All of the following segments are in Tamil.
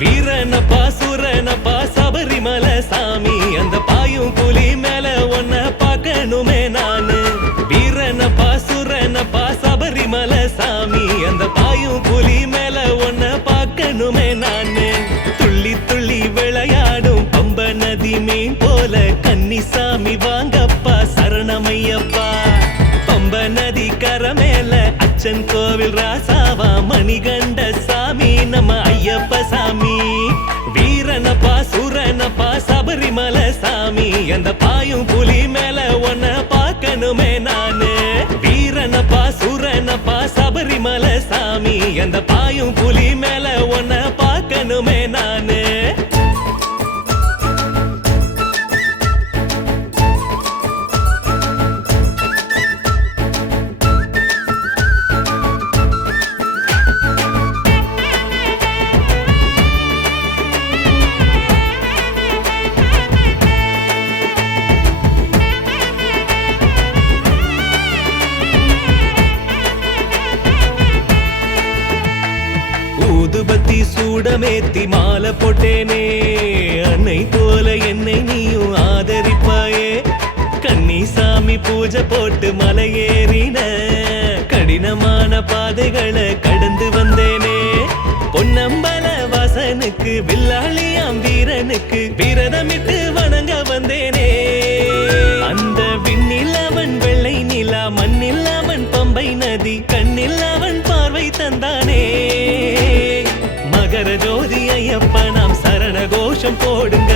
வீரனப்பா சூரனப்பா சபரிமலை சாமி அந்த பாயும் புலி மேல ஒன்ன பார்க்கணுமே நானு. வீரனப்பா சூரனப்பா சபரிமலை சாமி அந்த பாயும் புலி மேல ஒன்ன பார்க்கணுமே நானு. துள்ளி துள்ளி விளையாடும் பம்ப நதி மீன் போல கன்னிசாமி வாங்கப்பா சரணமையப்பா. பம்ப நதி கர மேல அச்சன் கோவில் ராசாவா மணிகண்ட சாமி நம்ம ஐயப்ப சாமி. வீரனப்பா சூரனப்பா சபரிமலை சாமி அந்த பாயும் புலி மேல ஒன்ன பார்க்கணுமே நானு. வீரனப்பா சூரனப்பா சபரிமலை சாமி அந்த பாயும் புலி மேல ஒன்ன பார்க்கணுமே நானு. ஊதுபத்தி சூடமேத்தி மாலை போட்டேனே அன்னை போல என்னை நீயும் ஆதரிப்பாயே. கன்னிசாமி பூஜை போட்டு மலையேறின கடினமான பாதைகளை கடந்து வந்தேனே. பொன்னம்பல வாசனுக்கு வில்லாளியாம் வீரனுக்கு விரதமிட்டு வணங்க வந்தேனே. அந்த விண்ணில் அவன் வெள்ளை நிலா மண்ணில் அவன் பம்பை நதி கண்ணில் அவன் பார்வை தந்தானே. மகர ஜோதி ஐயப்ப நாம் சரண கோஷம் போடுங்க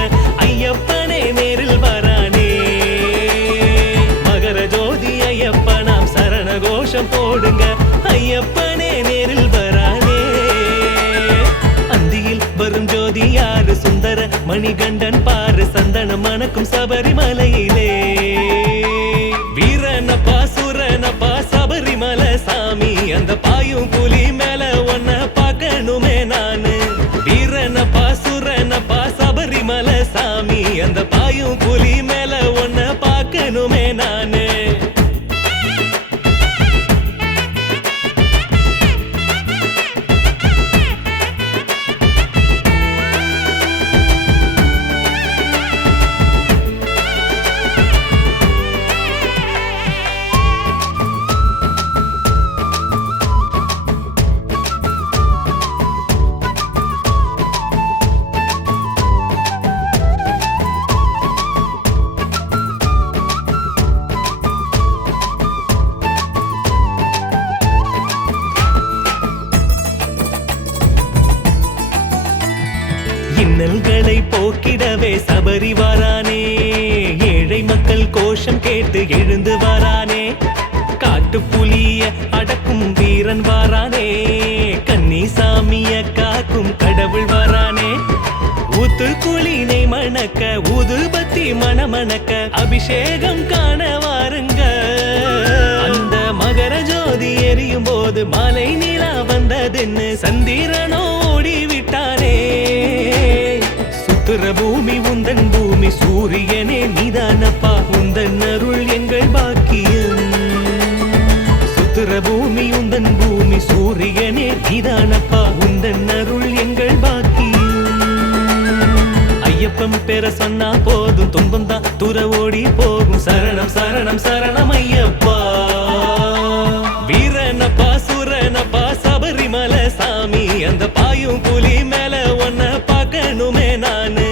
ஐயப்பனே நேரில் வரானே. மகர ஜோதி ஐயப்ப நாம் சரண கோஷம் போடுங்க ஐயப்பனே நேரில் வரானே. அந்தியில் வரும் ஜோதி யாரு சுந்தர மணிகண்டன் பாரு சந்தன மணக்கும் சபரிமலையிலே. வீரனப்பா சூரனப்பா சபரிமலை சாமி அந்த பாயும் புலி மேல ஒன்ன பார்க்கணுமே நானு. வீரனப்பா சூரனப்பா சபரிமலை சாமி அந்த பாயும் புலி மேல ஒன்ன பார்க்கணுமே நானு. இன்னல்களை போக்கிடவே சபரி வாரானே. ஏழை மக்கள் கோஷம் கேட்டு எழுந்து வாரானே. காட்டு புலிய அடக்கும் வீரன் வாரானே. கன்னிசாமிய காக்கும் கடவுள் வாரானே. ஊத்து குளினை மணக்க ஊதுபத்தி மணமணக்க அபிஷேகம் காண வாருங்க. அந்த மகர ஜோதி எரியும் போது மாலை நிலா வந்ததுன்னு சந்திரனோ ஓடி விட்டானே. சுத்துற பூமி உந்தன் பூமி சூரியனே நீதானப்பா உந்தன் அருள் எங்கள் பாக்கியம். சுத்துற பூமி உந்தன் பூமி சூரியனே நீதானப்பா உந்தன் அருள் எங்கள் பாக்கியம். ஐயப்பன் பேர சொன்னா போதும் துன்பம் தான் தூர ஓடி போகும். சரணம் சரணம் சரணம் ஐயப்பா. வீரனப்பா சூரனப்பா சபரிமலை சாமி அந்த பாயும் புலி மேல ஒன்ன பார்க்கணுமே நானு.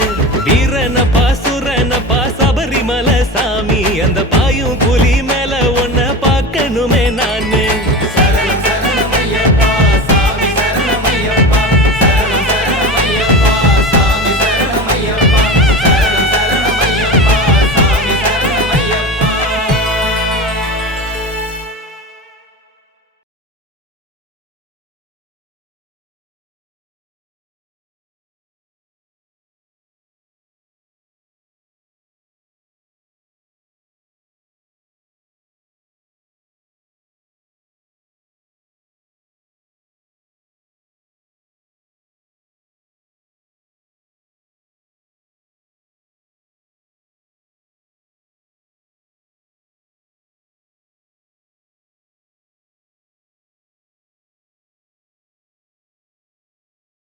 வீரனப்பா சூரனப்பா சபரிமலை சாமி அந்த பாயும் புலி